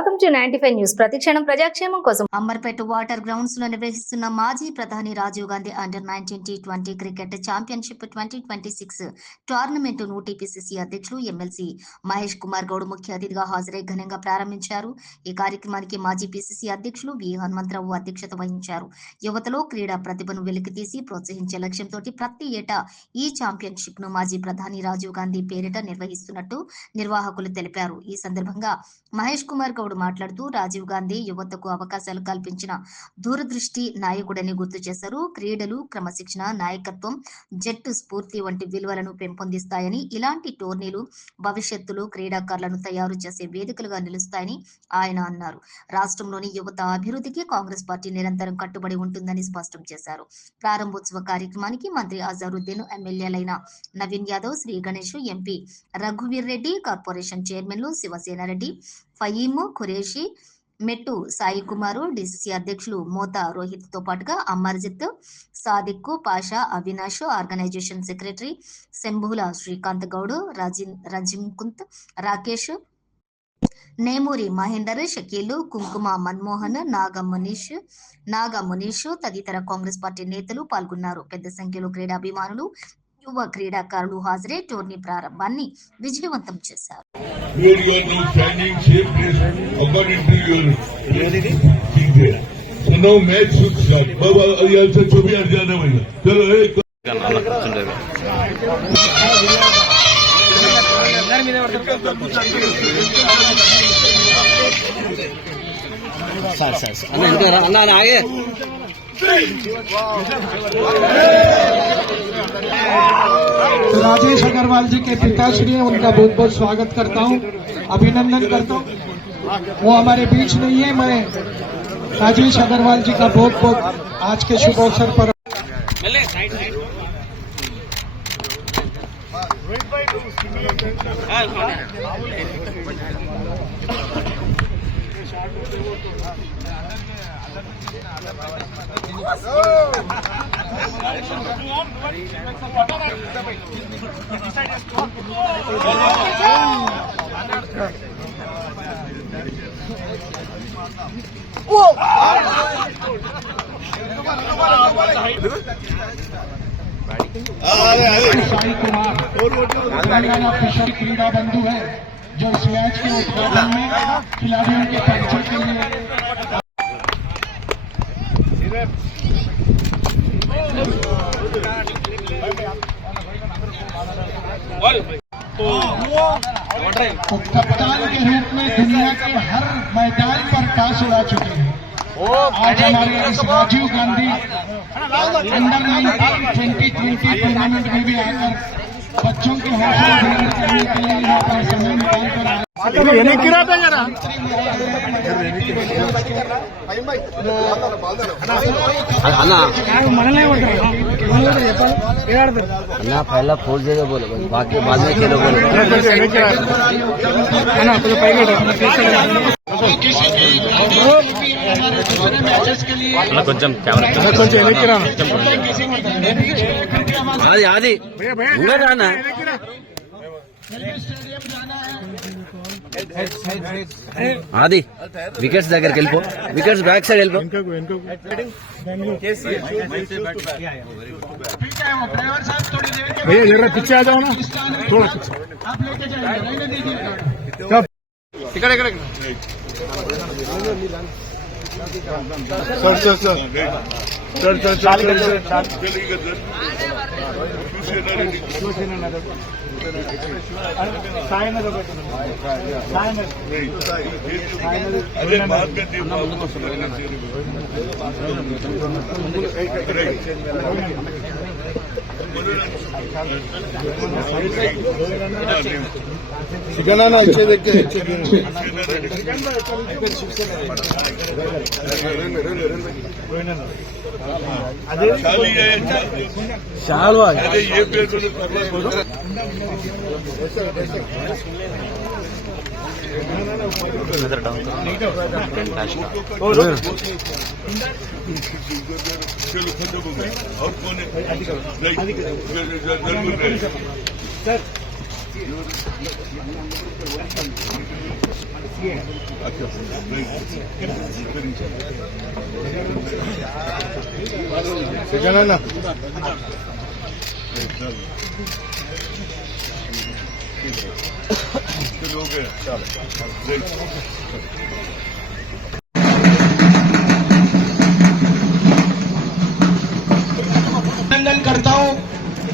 Welcome to 95 news. ప్రతిక్షణం ప్రజాక్షేమం కోసం. Amarpet water grounds లో నిర్వహిస్తున్న మాజీ ప్రధాని Rajiv Gandhi under 19 T20 cricket championship 2026 tournament ను టీపీసీసీ అధ్యక్షులు ఎమ్మెల్సీ మహేష్ కుమార్ గౌడ్ ముఖ్య అతిథిగా హాజరై ఘనంగా ప్రారంభించారు. ఈ కార్యక్రమానికి మాజీ పీసీసీ అధ్యక్షులు వి హనుమంతరావు అధ్యక్షత వహించారు. యువతలో క్రీడా ప్రతిభను వెలికితీసి ప్రోత్సహించే లక్ష్యంతో ప్రతి ఏటా ఈ ఛాంపియన్షిప్ ను మాజీ ప్రధాని రాజీవ్ గాంధీ పేరిట నిర్వహిస్తున్నట్టు నిర్వాహకులు తెలిపారు. ఈ సందర్భంగా మహేష్ కుమార్ గౌడ్ మాట్లాడుతూ రాజీవ్ గాంధీ యువతకు అవకాశాలు కల్పించిన దూరదృష్టి నాయకుడని గుర్తు చేశారు. క్రీడలు, క్రమశిక్షణ, నాయకత్వం, జట్టు స్ఫూర్తి వంటి విలువలను పెంపొందిస్తాయని, ఇలాంటి టోర్నీలు భవిష్యత్తులో క్రీడాకారులను తయారు చేసే వేదికలుగా నిలుస్తాయని ఆయన అన్నారు. రాష్ట్రంలోని యువత అభివృద్ధికి కాంగ్రెస్ పార్టీ నిరంతరం కట్టుబడి ఉంటుందని స్పష్టం చేశారు. ప్రారంభోత్సవ కార్యక్రమానికి మంత్రి అజారుద్దీన్, ఎమ్మెల్యేలైన నవీన్ యాదవ్, శ్రీ గణేష్, ఎంపీ రఘువీర్ రెడ్డి, కార్పొరేషన్ చైర్మన్లు శివసేనారెడ్డి, ఫయీం ఖురేషి, మెట్టు సాయి కుమారు, డీసీసీ అధ్యక్షులు మోతా రోహిత్ తో పాటుగా అమర్జిత్, సాదిక్ పాషా, అవినాష్, ఆర్గనైజేషన్ సెక్రటరీ శంభుల శ్రీకాంత్ గౌడ్, రజింకుంత్, రాకేష్, నేమూరి మహేందర్, షకీలు, కుంకుమ మన్మోహన్, నాగ మునీష్ తదితర కాంగ్రెస్ పార్టీ నేతలు పాల్గొన్నారు. పెద్ద సంఖ్యలో క్రీడాభిమానులు, యువ క్రీడాకారులు హాజరై టోర్నీ ప్రారంభాన్ని విజయవంతం చేశారు. राजेश अग्रवाल जी के पिताश्री है, उनका बहुत बहुत स्वागत करता हूं, अभिनंदन करता हूं। वो हमारे बीच नहीं है, मैं राजेश अग्रवाल जी का बहुत बहुत आज के शुभ अवसर पर साई कुमार तेलंगाना फिशर क्रीड़ा बंधु है, जो इस मैच के उद्घाटन में खिलाड़ियों के परिचय के लिए कप्तान के रूप में दुनिया के हर मैदान पर ताश उड़ा चुके हैं। आज हमारे इस राजीव गांधी अंडर 19 2020 टूर्नामेंट में भी आकर बच्चों के हौसला बुलंद करने के लिए यहाँ पर समय निकालकर अन्ना पहला फोर्स देगा बोलो, बाकी बाद में खेलो बोलो। కొంచెం అది అది రానా అది వికెట్స్ దగ్గరికి వెళ్ళిపో, వికెట్స్ బ్యాక్ సైడ్ వెళ్ళిపో. पीछे आ जाओ ना, ఇక్కడ సిగనా ఇచ్చే దగ్గర शालवा ये नजर डाउन चलो खत्म हो गए और कौन है सर సెకండ్ हो गया चलो अभिनंदन करता हूं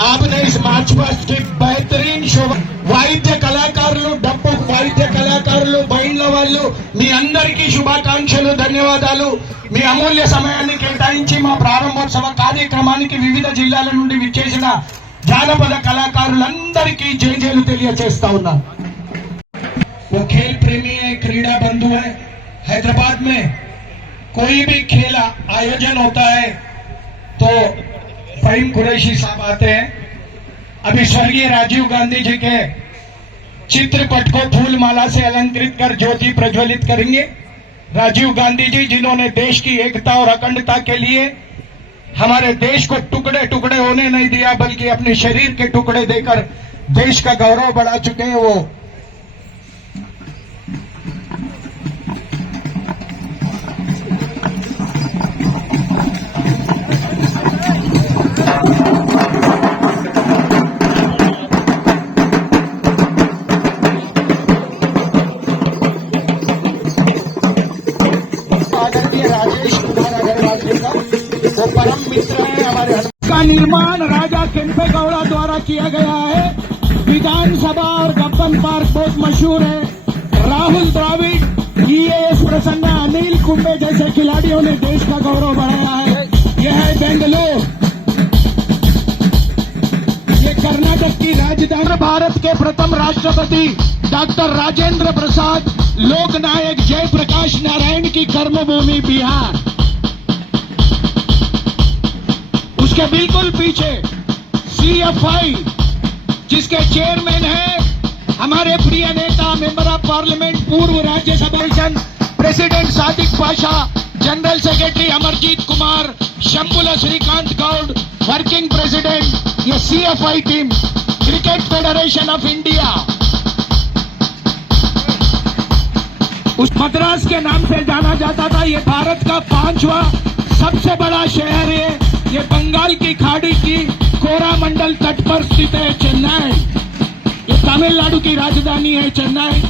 आपने इस మార్చ్ పాస్ట్ की बेहतरीन शोभा వాయిద్య కళాకారులు డప్పు వాయిద్య కళాకారులు బైండ్ల వాళ్ళు మీ అందరికీ శుభాకాంక్షలు ధన్యవాదాలు మీ అమూల్య సమయాన్ని కేటాయించి మా ప్రారంభోత్సవ కార్యక్రమానికి వివిధ జిల్లాల నుండి విచ్చేసిన జానపద కళాకారులందరికీ జయజయలు తెలియజేస్తా ఉన్నాను वो खेल प्रेमी है क्रीड़ा बंधु है हैदराबाद में कोई भी खेल आयोजन होता है तो फहीम कुरैशी साहब आते हैं अभी स्वर्गीय राजीव गांधी जी के चित्रपट को फूल माला से अलंकृत कर ज्योति प्रज्वलित करेंगे राजीव गांधी जी जिन्होंने देश की एकता और अखंडता के लिए हमारे देश को टुकड़े टुकड़े होने नहीं दिया बल्कि अपने शरीर के टुकड़े देकर देश का गौरव बढ़ा चुके हैं वो परम मित्र है हमारे का निर्माण राजा केम्पेगौड़ा द्वारा किया गया है विधानसभा और गब्बन पार्क बहुत मशहूर है राहुल द्रविड़ ईएएस प्रसन्ना अनिल कुंबे जैसे खिलाड़ियों ने देश का गौरव बढ़ाया है यह है बेंगलुरु ये कर्नाटक की राजधानी भारत के प्रथम राष्ट्रपति डॉक्टर राजेंद्र प्रसाद लोकनायक जयप्रकाश नारायण की कर्मभूमि बिहार उसके बिल्कुल पीछे CFI जिसके चेयरमैन है हमारे प्रिय नेता मेंबर ऑफ पार्लियामेंट पूर्व Rajya Sabha president Sadiq Pasha general secretary Amarjeet Kumar शंभुला श्रीकांत गौड़ वर्किंग प्रेसिडेंट ये CFI team cricket federation of India उस मद्रास के नाम से जाना जाता था ये भारत का 5वां सबसे बड़ा शहर है ये बंगाल की खाड़ी की कोरामंडल तट पर स्थित है चेन्नई ये तमिलनाडु की राजधानी है चेन्नई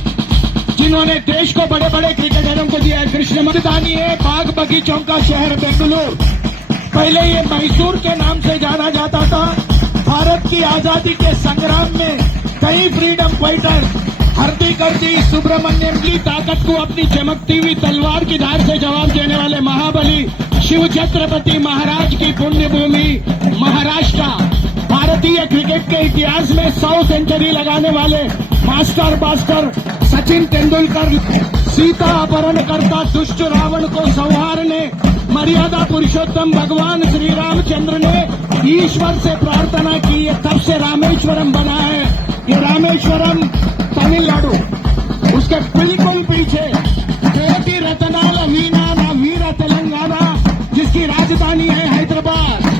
जिन्होंने देश को बड़े बड़े क्रिकेटरों को दिया है कृष्ण राजधानी है बाग बगीचों का शहर बेंगलुरु पहले ये मैसूर के नाम से जाना जाता था भारत की आजादी के संग्राम में कई फ्रीडम फाइटर हरदी करदी सुब्रमण्यम की ताकत को अपनी चमकती हुई तलवार की धार से जवाब देने वाले महाबली शिव छत्रपति महाराज की पुण्यभूमि महाराष्ट्र भारतीय क्रिकेट के इतिहास में 100 सेंचुरी लगाने वाले मास्टर बास्टर सचिन तेंदुलकर सीता अपहरण करता दुष्ट रावण को संहारने मर्यादा पुरुषोत्तम भगवान श्री रामचंद्र ने ईश्वर से प्रार्थना की है तब से रामेश्वरम बना है ये रामेश्वरम तमिलनाडु उसके बिल्कुल पीछे कोटी रतनाल वीना वीरा तेलंगाना जिसकी राजधानी है हैदराबाद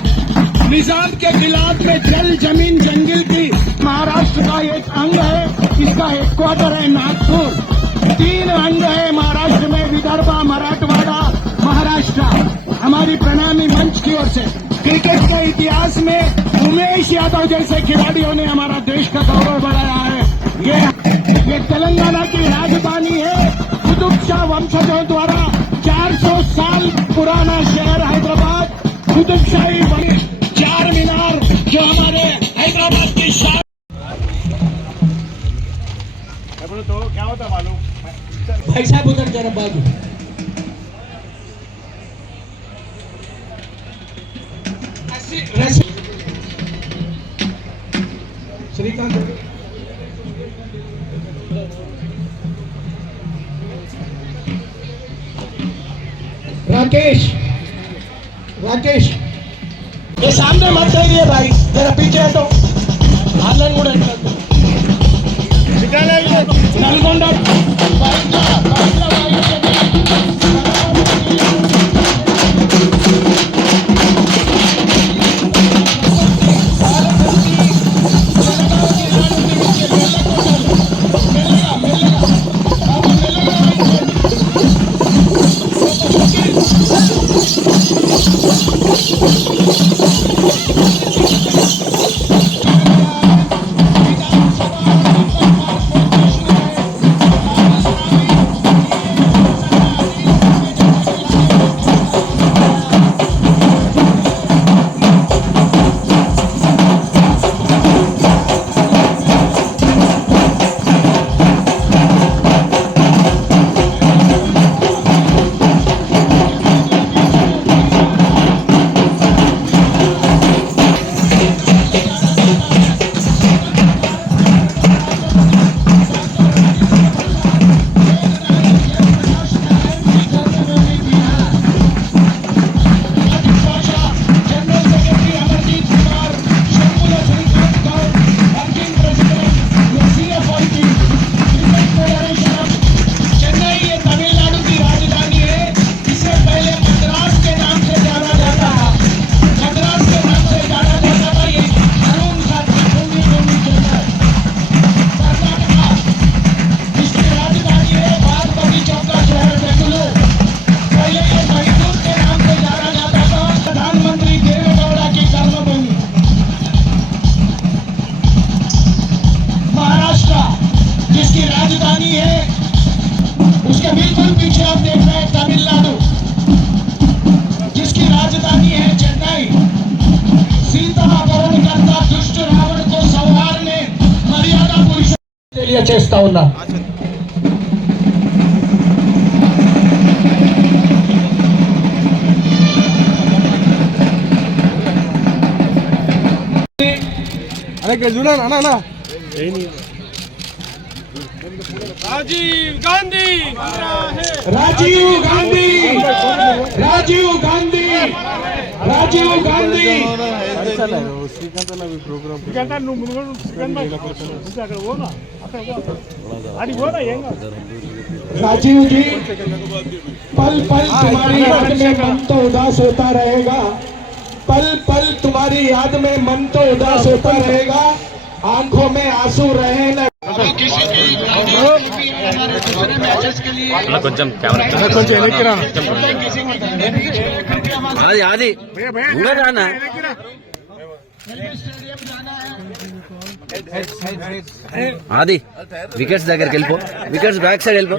निजाम के खिलाफ में जल जमीन जंगल की महाराष्ट्र का एक अंग है इसका हेडक्वार्टर है नागपुर 3 अंग है महाराष्ट्र में विदर्भा मराठवाड़ा महाराष्ट्र हमारी प्रणामी मंच की ओर से क्रिकेट के इतिहास में उमेश यादव जैसे खिलाड़ियों ने हमारा देश का गौरव बढ़ाया है ये तेलंगाना की राजधानी है कुतुब शाह वंशजों द्वारा 400 साल पुराना शहर हैदराबाद कुतुबशाही चार मीनार जो हमारे हैदराबाद की शान तो क्या होता मालूम भाई साहब उधर जरा बाजू श्रीकांत राकेश ये सामने मत जाइए भाई जरा पीछे हटो आलन కూడా నల్గొండ చేస్తా ఉన్నాను. राजीव गांधी राजीव गांधी, राजीव गांधी, राजीव गांधी. राजीव जी, पल पल तुम्हारी याद में मन तो उदास होता रहेगा, पल पल तुम्हारी याद में मन तो उदास होता रहेगा, आंखों में आंसू रहे न. కొంచెం అది అది రానా ఆది వికెట్స్ దగ్గరికి వెళ్ళిపో, వికెట్స్ బ్యాక్ సైడ్ వెళ్ళిపో.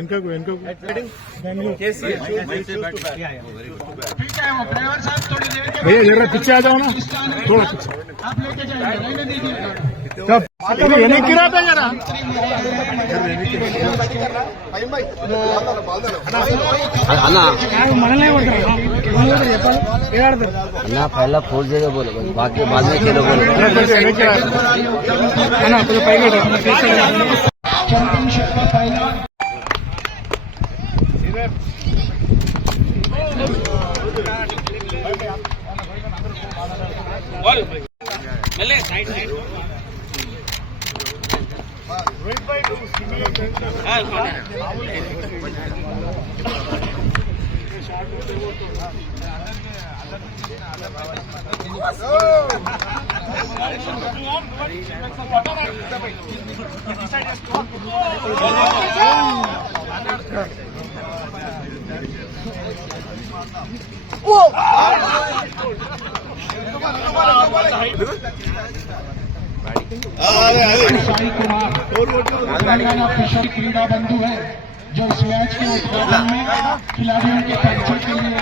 पीछे आ जाओ ना, थोड़ा पीछे అన్నా अन्ना पहला फोर जगह बोलो, बाकी बाद में खेलो बोलो. चैंपियनशिप का पहला साई कुमार तेलंगाना फिशर क्रीड़ा बंधु है, जो इस मैच के उद्घाटन में खिलाड़ियों के परिचय के लिए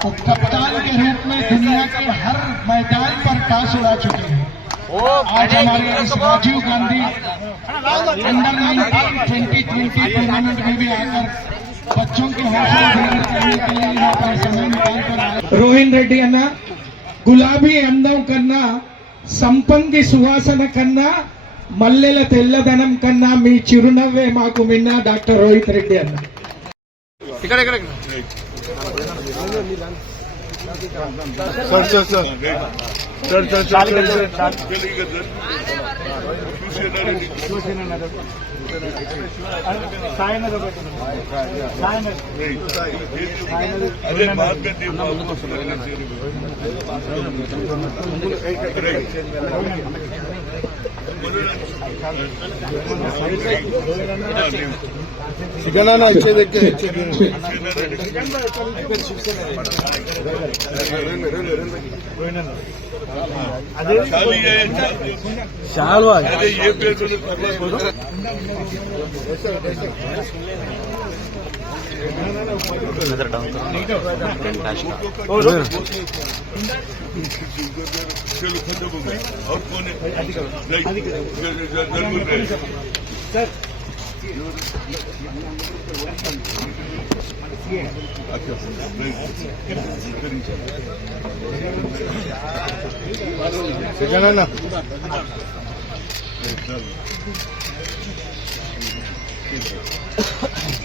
तो कप्तान के रूप में दुनिया के हर मैदान पर ताश उड़ा चुके हैं. आज हमारे इस राजीव गांधी अंडर 19 2020 टूर्नामेंट में भी आकर बच्चों के हौसला बुलंद करने के लिए यहाँ पर समय निकालकर आए. रोहिन రెడ్డి అన్న, గులాబీ అందం కన్నా, సంపంగి సువాసన కన్నా, మల్లెల తెల్లదనం కన్నా మీ చిరునవ్వే మాకు మిన్న. డాక్టర్ రోహిత్ రెడ్డి అన్న. अरे बात करती सिखाना अच्छे देखते अरे ये पेड़ चलो खत्म हो गया. और कौन है सर? सिखाना ना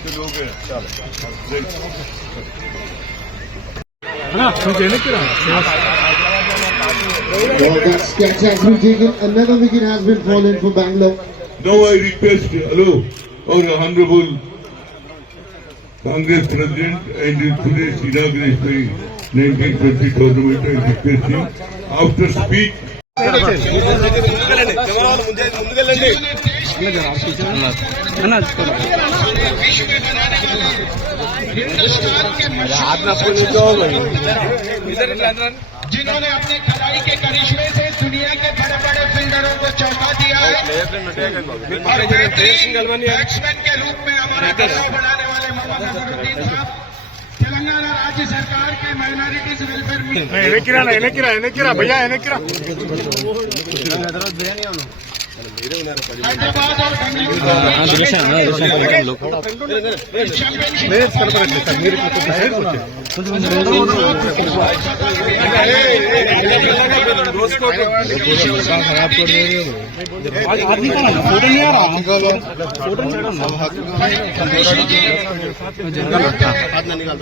चलो हो गया. That's catch has been taken. Another wicket has been fallen for Bangalore. Now I request, hello, our Honorable Congress President and today's inauguration 1920 tournament, I request him after speech. जिन्होंने अपने खिलाड़ी के करिश्मे से दुनिया के बड़े बड़े फील्डरों को चौंका दिया है और बैट्समैन के रूप में हमारा गौरव बढ़ाने वाले मोहम्मद अजहरुद्दीन साहब, तेलंगाना राज्य सरकार के माइनॉरिटीज वेलफेयर हैदराबाद और बेंगलुरु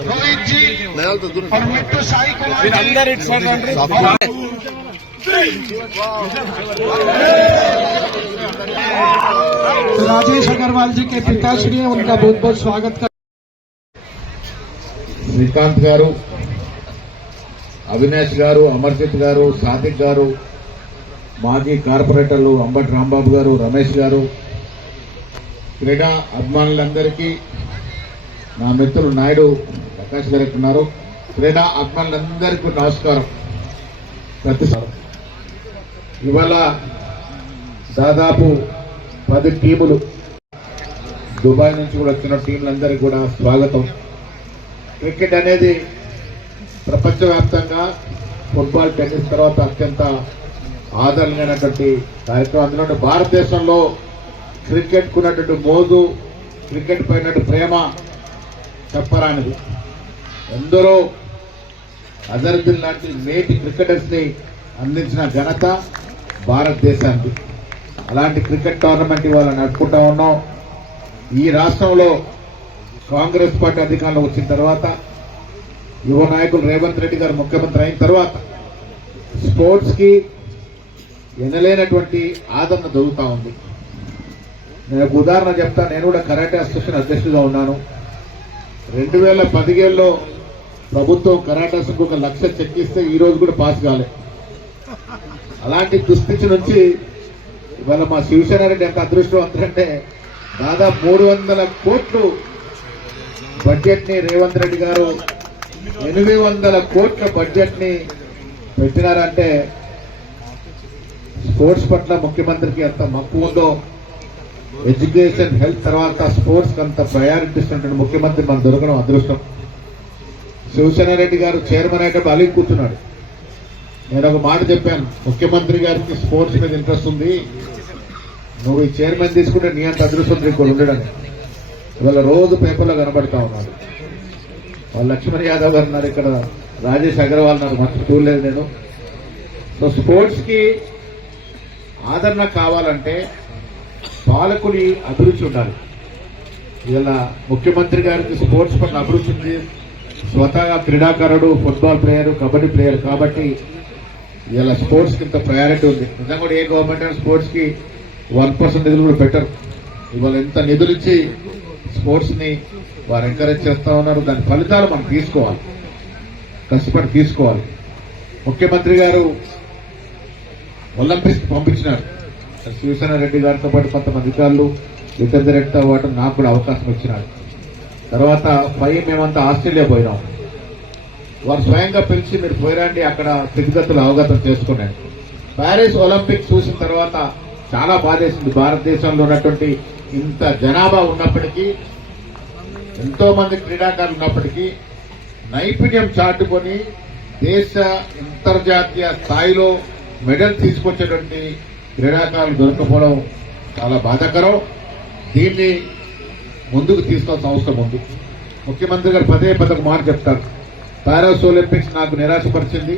रोहित जी और मिट्टू साई कुमार राजेश अग्रवाल जी के पिताश्री हैं, उनका बहुत बहुत स्वागत कर। శ్రీకాంత్ గారు, అవినాష్ గారు, అమర్జిత్ గారు, సాదిక్ గారు, మాజీ కార్పొరేటర్లు అంబటి రాంబాబు గారు, రమేష్ గారు, క్రీడా అభిమానులందరికీ, నా మిత్రులు నాయుడు ప్రకాష్ గారు ఉన్నారు, క్రీడా అభిమానులందరికీ నమస్కారం. ఇవాళ దాదాపు 10 టీములు, దుబాయ్ నుంచి కూడా వచ్చిన టీంలందరికీ కూడా స్వాగతం. క్రికెట్ అనేది ప్రపంచవ్యాప్తంగా ఫుట్బాల్, టెన్నిస్ తర్వాత అత్యంత ఆదరణీయమైనటువంటి కార్యక్రమం. అందులో భారతదేశంలో క్రికెట్ కున్నటువంటి మోజు, క్రికెట్ పైన ప్రేమ చెప్పరానిది. ఎందరో అజరుద్దీన్ లాంటి నేటి క్రికెటర్స్ ని అందించిన ఘనత భారతదేశానికి. అలాంటి క్రికెట్ టోర్నమెంట్ ఇవాళ నడుపుకుంటా ఉన్నాం. ఈ రాష్ట్రంలో కాంగ్రెస్ పార్టీ అధికారంలో వచ్చిన తర్వాత, యువ నాయకులు రేవంత్ రెడ్డి గారు ముఖ్యమంత్రి అయిన తర్వాత స్పోర్ట్స్ కి ఎనలేనటువంటి ఆదరణ దొరుకుతా ఉంది. నేను ఒక ఉదాహరణ చెప్తా. నేను కూడా కరాటే అసోసియేషన్ అధ్యక్షుడిగా ఉన్నాను. 2017లో ప్రభుత్వం కరాటే కు 1 లక్ష చెక్ ఇస్తే ఈ రోజు కూడా పాస్ కాలే. అలాంటి దుస్థితి నుంచి ఇవాళ మా శివసేనారెడ్డి ఎంత అదృష్టవంతుడంటే దాదాపు 300 కోట్లు బడ్జెట్ ని రేవంత్ రెడ్డి గారు 800 కోట్ల బడ్జెట్ ని పెట్టినారంటే స్పోర్ట్స్ పట్ల ముఖ్యమంత్రికి ఎంత మక్కువ ఉందో. ఎడ్యుకేషన్, హెల్త్ తర్వాత స్పోర్ట్స్ కి అంత ప్రయారిటీ ఇస్తున్నటువంటి ముఖ్యమంత్రి మనకు దొరకడం అదృష్టం. శివసేనారెడ్డి గారు చైర్మన్ అయ్యేటప్పుడు అలిగి కూర్చున్నాడు. నేను ఒక మాట చెప్పాను, ముఖ్యమంత్రి గారికి స్పోర్ట్స్ మీద ఇంట్రెస్ట్ ఉంది, నువ్వు ఈ చైర్మన్ తీసుకుంటే నీ అంత అదృష్టం ఇక్కడ ఉండడానికి. ఇవాళ రోజు పేపర్లో కనబడతా ఉన్నాడు. వాళ్ళు లక్ష్మణ్ యాదవ్ గారు ఉన్నారు, ఇక్కడ రాజేష్ అగర్వాల్ ఉన్నారు, మంచి చూడలేదు నేను. సో స్పోర్ట్స్ కి ఆదరణ కావాలంటే పాలకుడి అభిరుచి ఉండాలి. ఇలా ముఖ్యమంత్రి గారికి స్పోర్ట్స్ పట్ల అభిరుచి ఉంది. స్వతహాగా క్రీడాకారుడు, ఫుట్బాల్ ప్లేయర్, కబడ్డీ ప్లేయర్ కాబట్టి ఇలా స్పోర్ట్స్ కి ఇంత ప్రయారిటీ ఉంది. నిజంగా కూడా ఏ గవర్నమెంట్ స్పోర్ట్స్ కి 1% నిధులు కూడా పెట్టరు. ఇవాళ ఎంత నిధులు ఇచ్చి స్పోర్ట్స్ ని వారు ఎంకరేజ్ చేస్తా ఉన్నారు. దాని ఫలితాలు మనం తీసుకోవాలి, కష్టపడి తీసుకోవాలి. ముఖ్యమంత్రి గారు ఒలింపిక్స్ పంపించినారు. శివసేనారెడ్డి గారితో పాటు కొంతమంది అధికారులు, జితేందర్ రెడ్డితో పాటు నాకు కూడా అవకాశం ఇచ్చినారు. తర్వాత మేమంతా ఆస్ట్రేలియా పోయినాం. వారు స్వయంగా పిలిచి మీరు పోయిరండి, అక్కడ స్థితిగతులు అవగతం చేసుకున్నాను. ప్యారిస్ ఒలింపిక్స్ చూసిన తర్వాత చాలా బాధేసింది. భారతదేశంలో ఉన్నటువంటి ఇంత జనాభా ఉన్నప్పటికీ, ఎంతో మంది క్రీడాకారులు ఉన్నప్పటికీ నైపుణ్యం చాటుకొని దేశ అంతర్జాతీయ స్థాయిలో మెడల్ తీసుకొచ్చేటువంటి క్రీడాకారులు దొరకపోవడం చాలా బాధాకరం. దీన్ని ముందుకు తీసుకోవాల్సిన అవసరం ఉంది. ముఖ్యమంత్రి గారు పదే ఒక మాట చెప్తారు, పారిస్ ఒలింపిక్స్ నాకు నిరాశపరిచింది,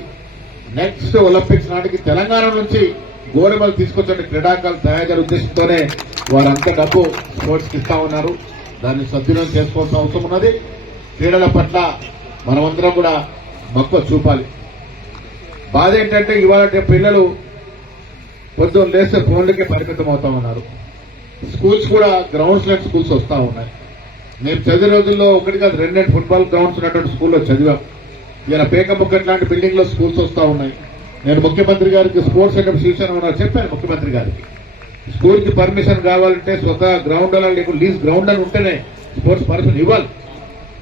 నెక్స్ట్ ఒలింపిక్స్ నాటికి తెలంగాణ నుంచి గోరెమలు తీసుకొచ్చే క్రీడాకారులు తయారు ఉద్దేశంతోనే వారంతా డబ్బు స్పోర్ట్స్ కి ఇస్తా ఉన్నారు. దాన్ని సద్వినియోగం చేసుకోవాల్సిన అవసరం ఉన్నది. క్రీడల పట్ల మనమందరం కూడా మక్కువ చూపాలి. బాధ ఏంటంటే ఇవాళ పిల్లలు పొద్దున్న లేస్తే ఫోన్లకే పరిమితం అవుతా ఉన్నారు. స్కూల్స్ కూడా గ్రౌండ్స్ లేని స్కూల్స్ వస్తా ఉన్నాయి. మేము చదివే రోజుల్లో 1 కాదు 2 ఫుట్బాల్ గ్రౌండ్స్ ఉన్నటువంటి స్కూల్లో చదివాం. ఇలా పేకముక్కట్ లాంటి బిల్డింగ్ లో స్కూల్స్ వస్తా ఉన్నాయి. నేను ముఖ్యమంత్రి గారికి స్పోర్ట్స్ సెటప్ సూచన ఉన్నారు చెప్పాను. ముఖ్యమంత్రి గారికి స్కూల్ కి పర్మిషన్ కావాలంటే స్వతహా గ్రౌండ్ లేకుండా లీజ్ గ్రౌండ్ అని ఉంటేనే స్పోర్ట్స్ పర్మిషన్ ఇవ్వాలి.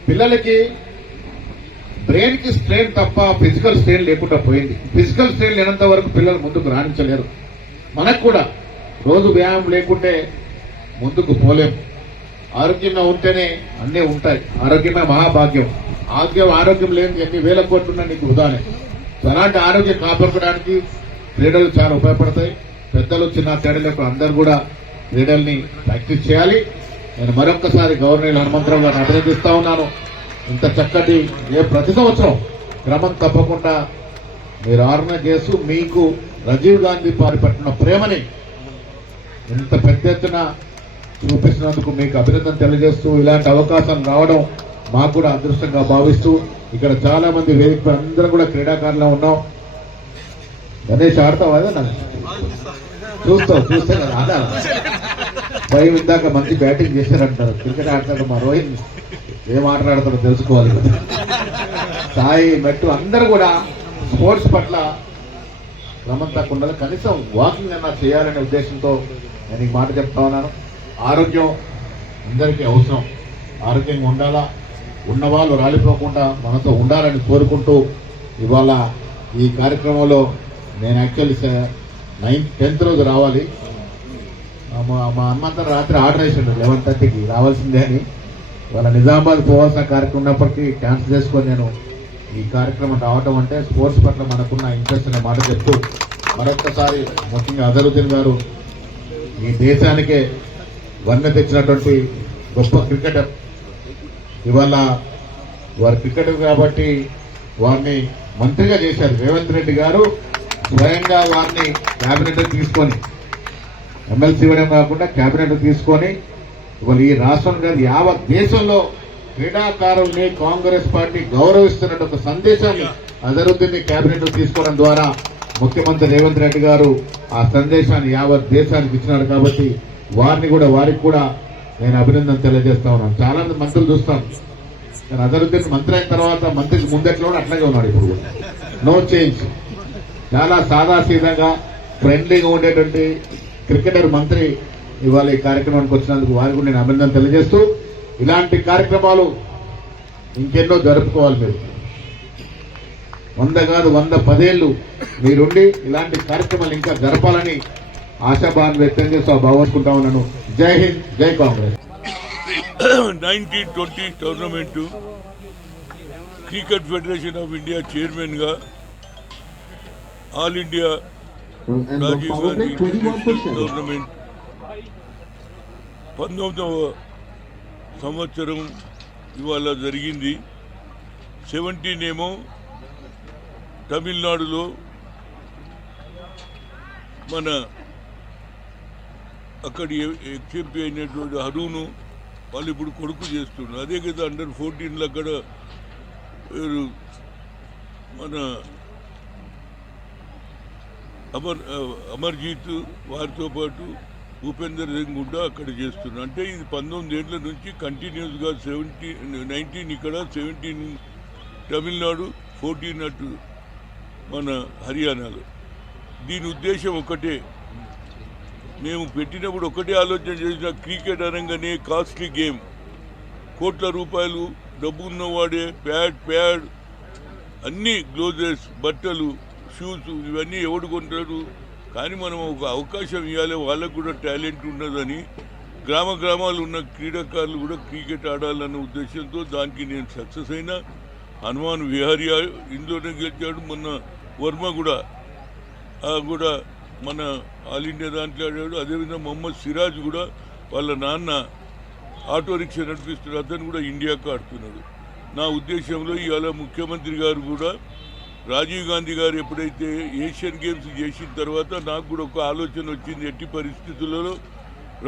పిల్లలకి బ్రెయిన్ కి స్ట్రెయిన్ తప్ప ఫిజికల్ స్ట్రెయిన్ లేకుండా పోయింది. ఫిజికల్ స్ట్రెయిన్ లేనంత వరకు పిల్లలు ముందుకు రాణించలేరు. మనకు కూడా రోజు వ్యాయామం లేకుంటే ముందుకు పోలేం. ఆరోగ్యంగా ఉంటేనే అన్నీ ఉంటాయి. ఆరోగ్యమే మహాభాగ్యం. ఆరోగ్యం లేని ఎన్ని వేల కోట్లున్నా నీకు వృధానే. అలాంటి ఆరోగ్యం కాపాడుకోవడానికి క్రీడలు చాలా ఉపయోగపడతాయి. పెద్దలు చిన్న తేడలకు అందరూ కూడా క్రీడల్ని ప్రాక్టీస్ చేయాలి. నేను మరొక్కసారి గవర్నర్ హనుమంతరావు గారిని అభినందిస్తా ఉన్నాను. ఇంత చక్కటి ప్రతి సంవత్సరం క్రమం తప్పకుండా మీరు ఆర్గనైజ్ చేస్తూ మీకు రాజీవ్ గాంధీ వారి పట్ల ప్రేమని ఇంత పెద్ద ఎత్తున చూపిస్తున్నందుకు మీకు అభినందన తెలియజేస్తూ ఇలాంటి అవకాశం రావడం మాకు కూడా అదృష్టంగా భావిస్తూ ఇక్కడ చాలా మంది వేదిక అందరం కూడా క్రీడాకారులు ఉన్నాం. గణేష్ ఆడతావు అదే నాకు చూస్తే కదా ఆడాలి. భయం ఇందాక మంచి బ్యాటింగ్ చేశారంటారు. క్రికెట్ ఆడతాడు మా రోహిత్ ఏం ఆటలాడతాడో తెలుసుకోవాలి కదా. సాయి మెట్టు అందరూ కూడా స్పోర్ట్స్ పట్ల క్రమం తక్కువ కనీసం వాకింగ్ అన్నా చేయాలనే ఉద్దేశంతో నేను ఈ మాట చెప్తా ఉన్నాను. ఆరోగ్యం అందరికీ అవసరం. ఆరోగ్యంగా ఉండాలా, ఉన్నవాళ్ళు రాలిపోకుండా మనతో ఉండాలని కోరుకుంటూ ఇవాళ ఈ కార్యక్రమంలో నేను యాక్చువల్లీ 10th రోజు రావాలి. మా హనుమంతర రాత్రి ఆర్డర్ వేసిండు 11:30కి రావాల్సిందే అని. వాళ్ళ నిజామాబాద్ పోవాల్సిన కార్యక్రమం ఉన్నప్పటికీ క్యాన్సిల్ చేసుకొని నేను ఈ కార్యక్రమం రావటం అంటే స్పోర్ట్స్ పట్ల మనకున్న ఇంట్రెస్ట్ అనే మాట చెప్తూ మరొక్కసారి ముఖ్యంగా అజరుద్దీన్ గారు ఈ దేశానికే వన్నె తెచ్చినటువంటి గొప్ప క్రికెటర్. ఇవాళ వారు క్రికెటర్ కాబట్టి వారిని మంత్రిగా చేశారు. రేవంత్ రెడ్డి గారు స్వయంగా వారిని క్యాబినెట్ తీసుకొని ఎమ్మెల్సీ ఇవ్వడం కాకుండా క్యాబినెట్ తీసుకొని ఇవాళ ఈ రాష్ట్రం కాదు యావత్ దేశంలో క్రీడాకారుల్ని కాంగ్రెస్ పార్టీ గౌరవిస్తున్న ఒక సందేశాన్ని అజరుద్దీన్ క్యాబినెట్ తీసుకోవడం ద్వారా ముఖ్యమంత్రి రేవంత్ రెడ్డి గారు ఆ సందేశాన్ని యావత్ దేశానికి ఇచ్చినారు. కాబట్టి వారికి కూడా నేను అభినందన తెలియజేస్తా ఉన్నాను. చాలా మంది మంత్రులు చూస్తాను, కానీ అజరుద్దీన్ మంత్రి అయిన తర్వాత మంత్రికి ముందట్లో అట్లాగే ఉన్నాడు. ఇప్పుడు కూడా నో చేంజ్. చాలా సాదాసీదంగా ఫ్రెండ్లీగా ఉండేటువంటి క్రికెటర్ మంత్రి ఇవాళ ఈ కార్యక్రమానికి వచ్చినందుకు వారికి నేను అభినందన తెలియజేస్తూ ఇలాంటి కార్యక్రమాలు ఇంకెన్నో జరుపుకోవాలి. మీరు 100 కాదు 110 ఏళ్ళు మీరుండి ఇలాంటి కార్యక్రమాలు ఇంకా జరపాలని ఆశాభావాన్ని వ్యక్తం చేస్తూ భావించుకుంటా ఉన్నాను. జై హింద్, జై Congress. 1920 tournament cricket federation of India chairman గా all India Rajiv Gandhi tournament 19వ సంవత్సరం ఇవాళ జరిగింది. 17 ఏమో తమిళనాడులో మన అక్కడి ఎక్స్ఎంపీ అయినటువంటి అరుణ్ వాళ్ళు ఇప్పుడు కొడుకు చేస్తున్నారు. అదే కదా అండర్ 14 అక్కడ మన అమర్జీత్ వారితో పాటు భూపేందర్ సింగ్ కూడా అక్కడ చేస్తున్నారు. అంటే ఇది 19 ఏళ్ల నుంచి కంటిన్యూస్గా 19 ఇక్కడ 17 తమిళనాడు 14 అటు మన హర్యానాలో. దీని ఉద్దేశం ఒకటే, మేము పెట్టినప్పుడు ఒకటే ఆలోచన చేసిన క్రికెట్ అనగానే కాస్ట్లీ గేమ్, కోట్ల రూపాయలు డబ్బు ఉన్నవాడే ప్యాడ్ అన్నీ గ్లోజెస్ బట్టలు షూస్ ఇవన్నీ ఎవడు కొంటాడు. కానీ మనం ఒక అవకాశం ఇవ్వాలి, వాళ్ళకు కూడా టాలెంట్ ఉన్నదని గ్రామాలు ఉన్న క్రీడాకారులు కూడా క్రికెట్ ఆడాలన్న ఉద్దేశంతో దానికి నేను సక్సెస్ అయినా. హనుమాన్ విహారీ ఇందులోనే గెలిచాడు. మొన్న వర్మ కూడా మన ఆల్ ఇండియా దాంట్లో ఆడాడు. అదేవిధంగా మొహమ్మద్ సిరాజ్ కూడా వాళ్ళ నాన్న ఆటో రిక్షా నడిపిస్తున్నాడు, అతను కూడా ఇండియాకు ఆడుతున్నాడు. నా ఉద్దేశంలో ఇవాళ ముఖ్యమంత్రి గారు కూడా రాజీవ్ గాంధీ గారు ఎప్పుడైతే ఏషియన్ గేమ్స్ చేసిన తర్వాత నాకు కూడా ఒక ఆలోచన వచ్చింది. ఎట్టి పరిస్థితులలో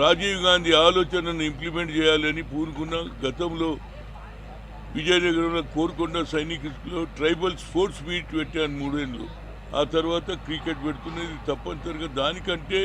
రాజీవ్ గాంధీ ఆలోచనను ఇంప్లిమెంట్ చేయాలని పూనుకున్న. గతంలో విజయనగరంలో కోరుకొండ సైనికులో ట్రైబల్ స్పోర్ట్స్ మీట్ పెట్టాను 3 ఏళ్ళు. ఆ తర్వాత క్రికెట్ పెడుతున్నది తప్పనిసరిగా దానికంటే